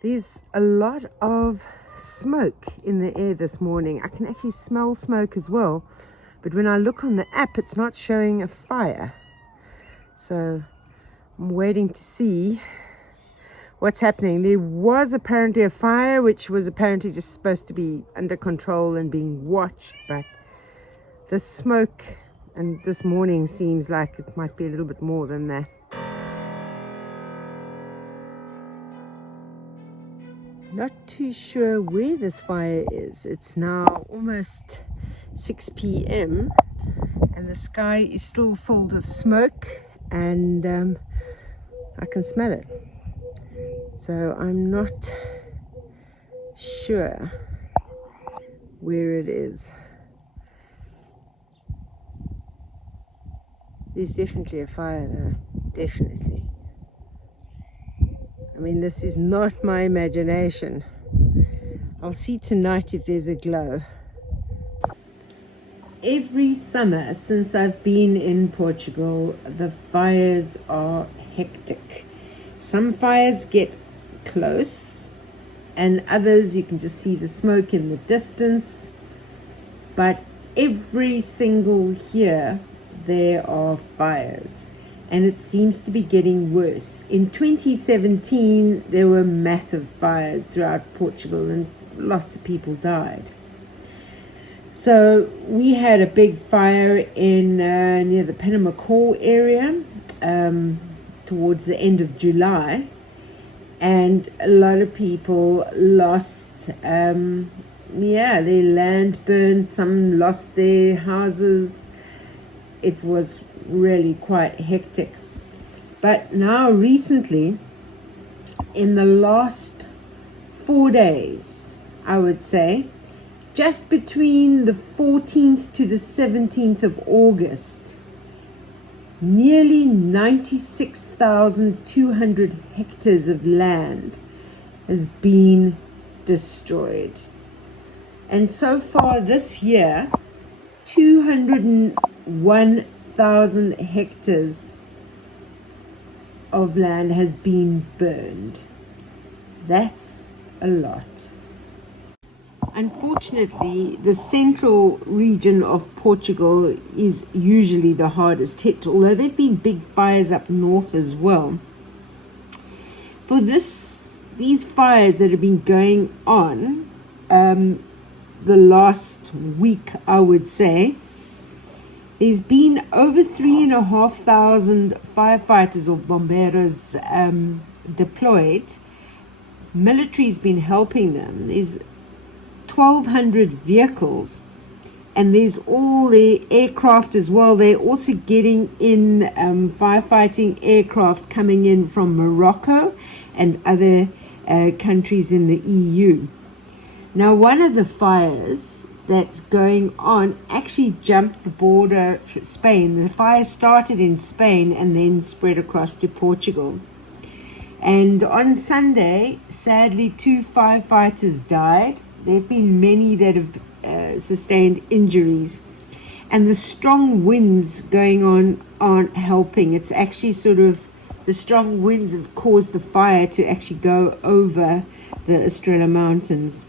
There's a lot of smoke in the air this morning. I can actually smell smoke as well, but when I look on the app, it's not showing a fire. So I'm waiting to see what's happening. There was apparently a fire, which was apparently just supposed to be under control and being watched, but the smoke and this morning seems like it might be a little bit more than that. Not too sure where this fire is. It's now almost 6 p.m. and the sky is still filled with smoke, and I can smell it. So I'm not sure where it is. There's definitely a fire though, definitely. I mean, this is not my imagination. I'll see tonight if there's a glow. Every summer since I've been in Portugal, the fires are hectic. Some fires get close, and others you can just see the smoke in the distance. But every single year there are fires, and it seems to be getting worse. In 2017 there were massive fires throughout Portugal and lots of people died. So we had a big fire in near the Penamacor area towards the end of July, and a lot of people lost their land burned, some lost their houses. It was really quite hectic. But now recently, in the last 4 days, I would say, just between the 14th to the 17th of August, nearly 96,200 hectares of land has been destroyed. And so far this year, 201,000 hectares of land has been burned. That's a lot. Unfortunately, the central region of Portugal is usually the hardest hit, although there have been big fires up north as well. For these fires that have been going on the last week, I would say, there's been over 3,500 firefighters or bombeiros deployed. Military's been helping them. There's 1,200 vehicles, and there's all the aircraft as well. They're also getting in firefighting aircraft coming in from Morocco and other countries in the EU. Now, one of the fires that's going on actually jumped the border to Spain. The fire started in Spain and then spread across to Portugal. And on Sunday, sadly, 2 firefighters died. There have been many that have sustained injuries. And the strong winds going on aren't helping. It's actually sort of, the strong winds have caused the fire to actually go over the Estrela Mountains.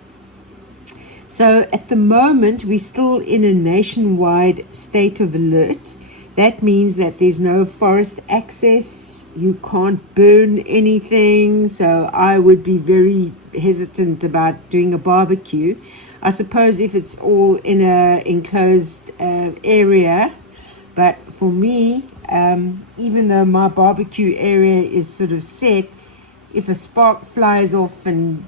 So at the moment, we're still in a nationwide state of alert. That means that there's no forest access. You can't burn anything. So I would be very hesitant about doing a barbecue. I suppose if it's all in a enclosed area. But for me, even though my barbecue area is sort of set, if a spark flies off and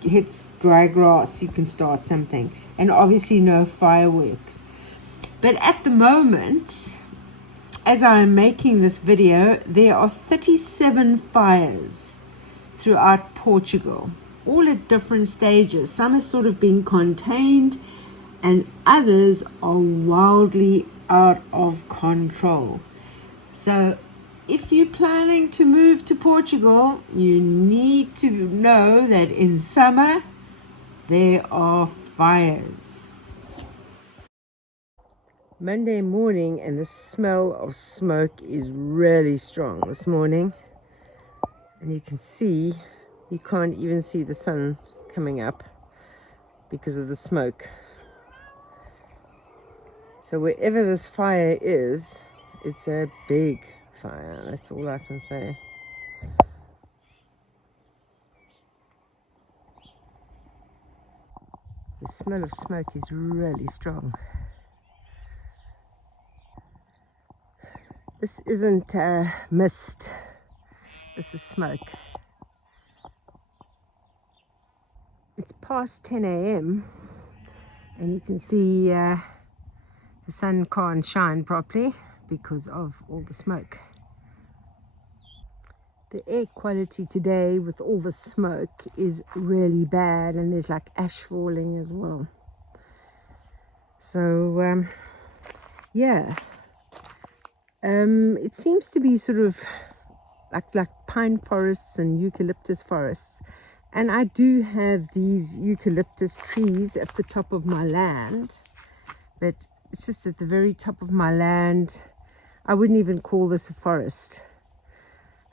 hits dry grass, you can start something. And obviously no fireworks. But at the moment, as I am making this video, there are 37 fires throughout Portugal, all at different stages. Some are sort of being contained, and others are wildly out of control. So if you're planning to move to Portugal, you need to know that in summer there are fires. Monday morning, and the smell of smoke is really strong this morning. And you can see You can't even see the sun coming up because of the smoke. So wherever this fire is, it's a big fire. That's all I can say. The smell of smoke is really strong. This isn't mist. This is smoke. It's past 10 a.m. and you can see the sun can't shine properly because of all the smoke. The air quality today with all the smoke is really bad, and there's like ash falling as well. So yeah, it seems to be sort of like pine forests and eucalyptus forests. And I do have these eucalyptus trees at the top of my land, but it's just at the very top of my land. I wouldn't even call this a forest.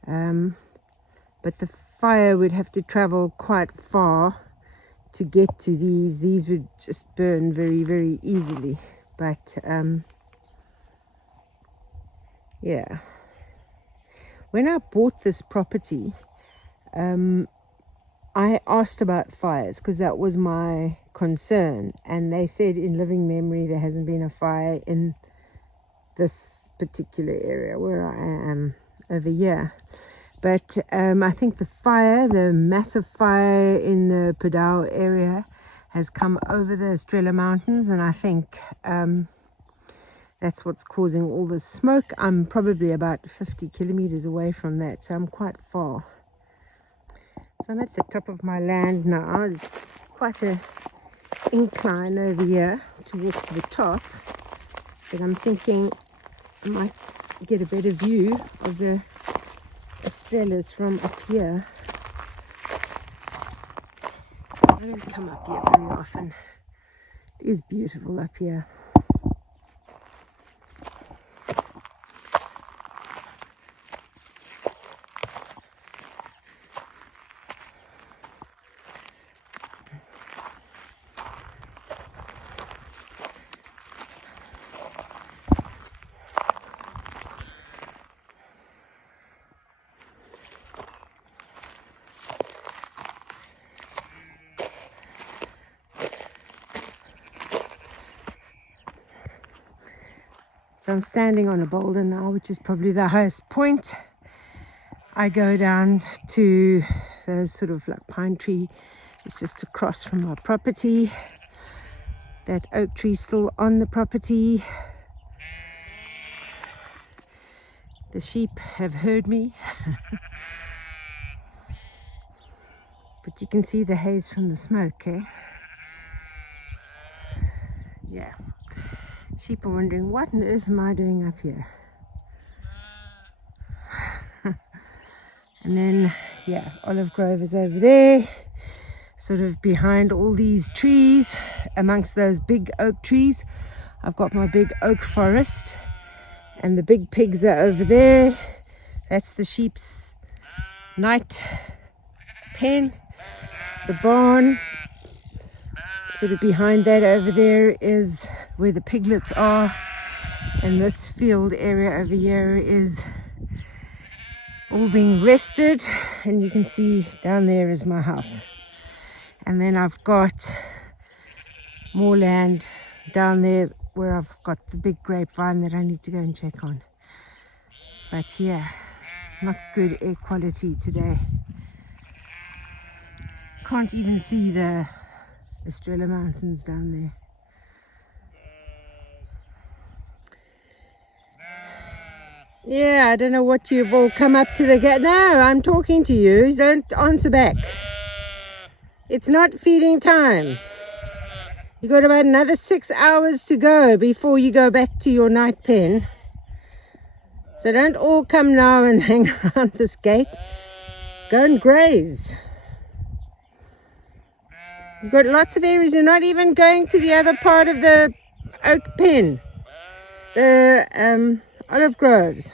But the fire would have to travel quite far to get to these. These would just burn very, very easily. But yeah. When I bought this property, I asked about fires because that was my concern, and they said in living memory there hasn't been a fire in this particular area where I am over here. But I think the massive fire in the Portugal area has come over the Estrella Mountains, and I think that's what's causing all the smoke. I'm probably about 50 kilometers away from that, so I'm quite far. So I'm at the top of my land now. It's quite an incline over here to walk to the top, but I'm thinking I might get a better view of the Estrellas from up here. I don't come up here very often. It is beautiful up here. So I'm standing on a boulder now, which is probably the highest point. I go down to those sort of like pine tree. It's just across from my property. That oak tree still on the property. The sheep have heard me. But you can see the haze from the smoke, eh? Yeah. Sheep are wondering, what on earth am I doing up here? And then, yeah, Olive Grove is over there, sort of behind all these trees, amongst those big oak trees. I've got my big oak forest, and the big pigs are over there. That's the sheep's night pen. The barn, sort of behind that over there, is where the piglets are, and this field area over here is all being rested, and you can see down there is my house. And then I've got more land down there where I've got the big grapevine that I need to go and check on. But yeah, not good air quality today. Can't even see the Estrella Mountains down there. Yeah, I don't know what you've all come up to the gate. No, I'm talking to you. Don't answer back. It's not feeding time. You got about another 6 hours to go before you go back to your night pen. So don't all come now and hang around this gate. Go and graze. You've got lots of areas. You're not even going to the other part of the oak pen, the olive groves.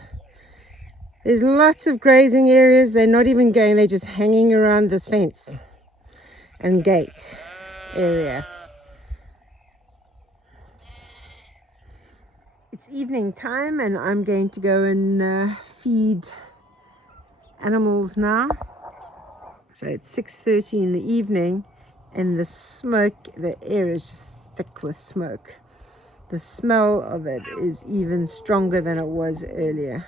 There's lots of grazing areas. They're not even going, they're just hanging around this fence and gate area. It's evening time and I'm going to go and feed animals now. So it's 6:30 in the evening and the smoke, the air is thick with smoke. The smell of it is even stronger than it was earlier.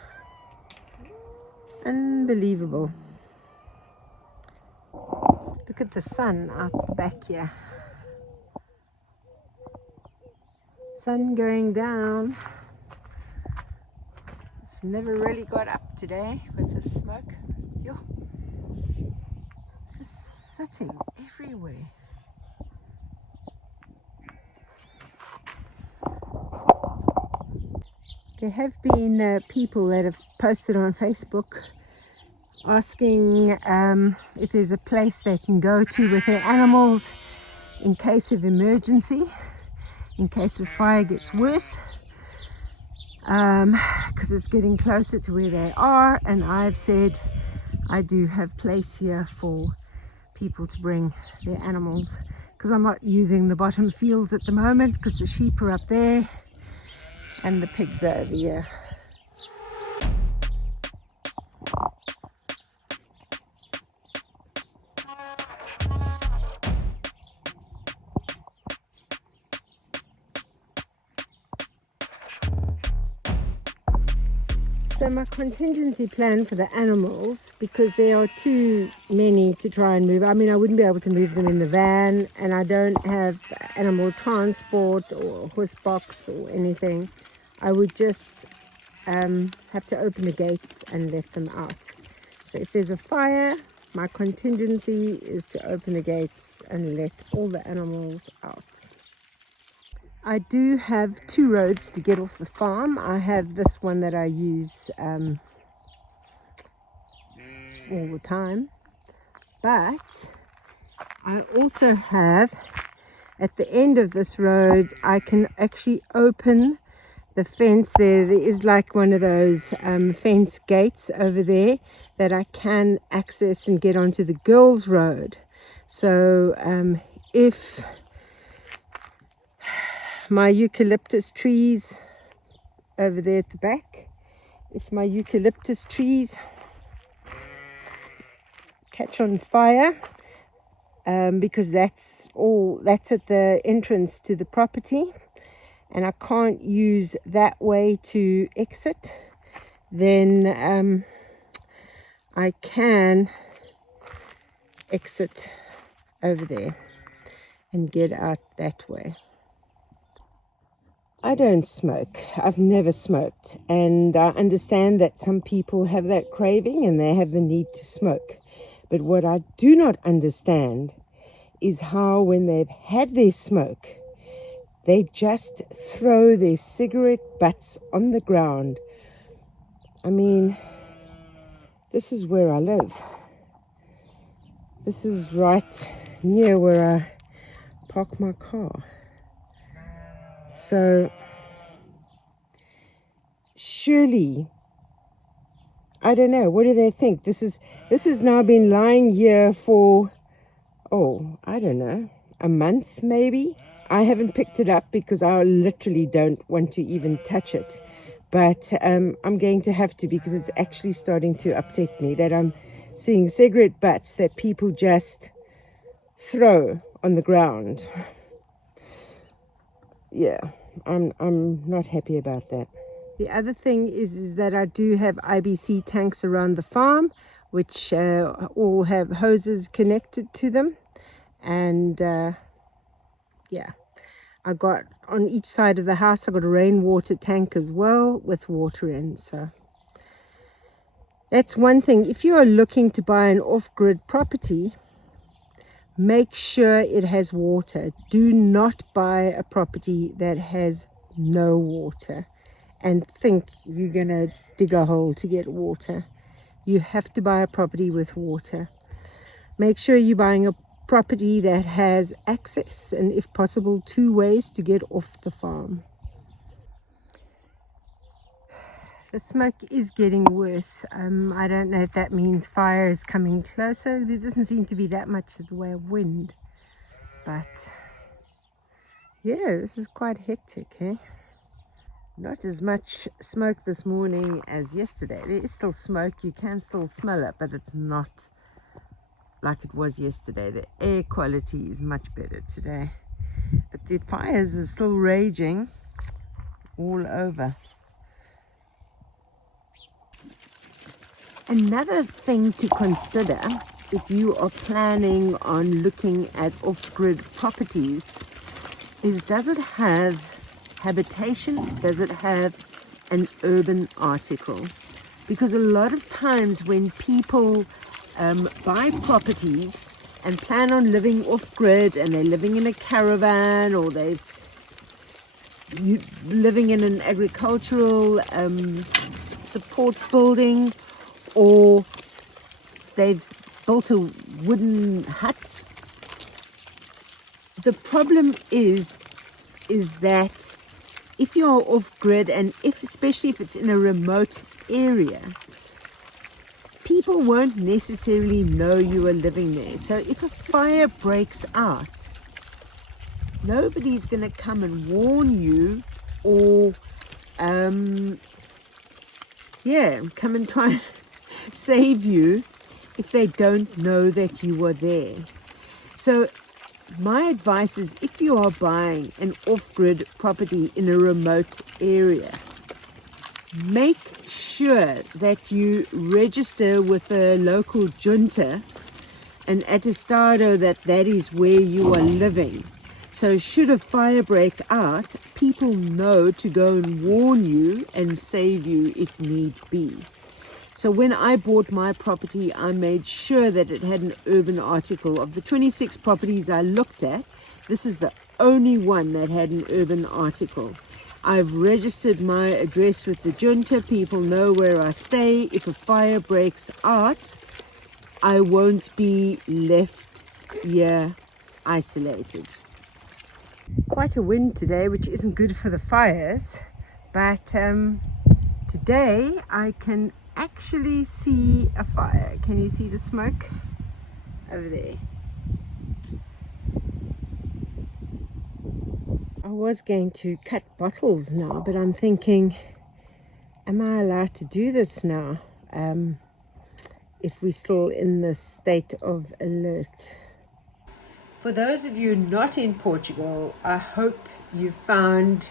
Unbelievable. Look at the sun out the back here. Sun going down. It's never really got up today with the smoke. Yo. It's just sitting everywhere. There have been people that have posted on Facebook asking if there's a place they can go to with their animals in case of emergency, in case the fire gets worse, because it's getting closer to where they are. And I've said I do have place here for people to bring their animals, because I'm not using the bottom fields at the moment because the sheep are up there and the pigs are over here. So my contingency plan for the animals, because there are too many to try and move. I mean, I wouldn't be able to move them in the van, and I don't have animal transport or horse box or anything. I would just have to open the gates and let them out. So if there's a fire, my contingency is to open the gates and let all the animals out. I do have two roads to get off the farm. I have this one that I use all the time, but I also have, at the end of this road, I can actually open the fence. There is like one of those fence gates over there that I can access and get onto the girls' road. So if my eucalyptus trees over there at the back, if my eucalyptus trees catch on fire, because that's at the entrance to the property and I can't use that way to exit, then I can exit over there and get out that way. I don't smoke. I've never smoked, and I understand that some people have that craving and they have the need to smoke. But what I do not understand is how, when they've had their smoke, they just throw their cigarette butts on the ground. I mean, this is where I live. This is right near where I park my car. So surely, I don't know, what do they think? This has now been lying here for, I don't know, a month maybe. I haven't picked it up because I literally don't want to even touch it. But I'm going to have to, because it's actually starting to upset me that I'm seeing cigarette butts that people just throw on the ground. Yeah, I'm not happy about that. The other thing is that I do have IBC tanks around the farm, which all have hoses connected to them. And yeah, I got on each side of the house, I got a rainwater tank as well with water in. So that's one thing. If you are looking to buy an off-grid property, make sure it has water. Do not buy a property that has no water and think you're gonna dig a hole to get water. You have to buy a property with water. Make sure you're buying a property that has access, and if possible, 2 ways to get off the farm. The smoke is getting worse. I don't know if that means fire is coming closer. There doesn't seem to be that much in the way of wind. But yeah, this is quite hectic, eh? Not as much smoke this morning as yesterday. There is still smoke. You can still smell it, but it's not like it was yesterday. The air quality is much better today. But the fires are still raging all over. Another thing to consider if you are planning on looking at off-grid properties is, does it have habitation? Does it have an urban article? Because a lot of times when people buy properties and plan on living off-grid, and they're living in a caravan, or they're living in an agricultural support building, or they've built a wooden hut, the problem is that if you're off-grid, and especially if it's in a remote area, people won't necessarily know you are living there. So if a fire breaks out, nobody's going to come and warn you, or come and try and save you if they don't know that you are there. So my advice is, if you are buying an off-grid property in a remote area, make sure that you register with the local junta and attestado that that is where you are living. So should a fire break out, people know to go and warn you and save you if need be. So when I bought my property, I made sure that it had an urban article. Of the 26 properties I looked at, this is the only one that had an urban article. I've registered my address with the junta. People know where I stay. If a fire breaks out, I won't be left here isolated. Quite a wind today, which isn't good for the fires, but today I can actually see a fire. Can you see the smoke over there? I was going to cut bottles now, but I'm thinking, am I allowed to do this now if we're still in this state of alert? For those of you not in Portugal, I hope you found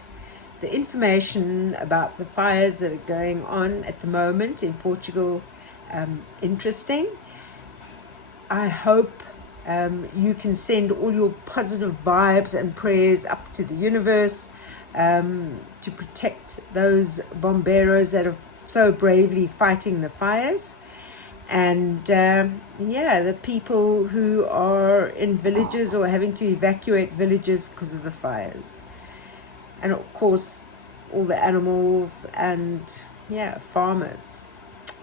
the information about the fires that are going on at the moment in Portugal interesting. I hope you can send all your positive vibes and prayers up to the universe to protect those bomberos that are so bravely fighting the fires. And the people who are in villages or having to evacuate villages because of the fires. And of course, all the animals and farmers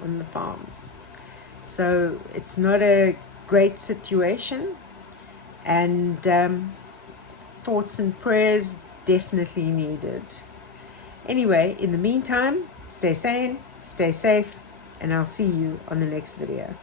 on the farms. So it's not a great situation, and thoughts and prayers definitely needed. Anyway, in the meantime, stay sane, stay safe, and I'll see you on the next video.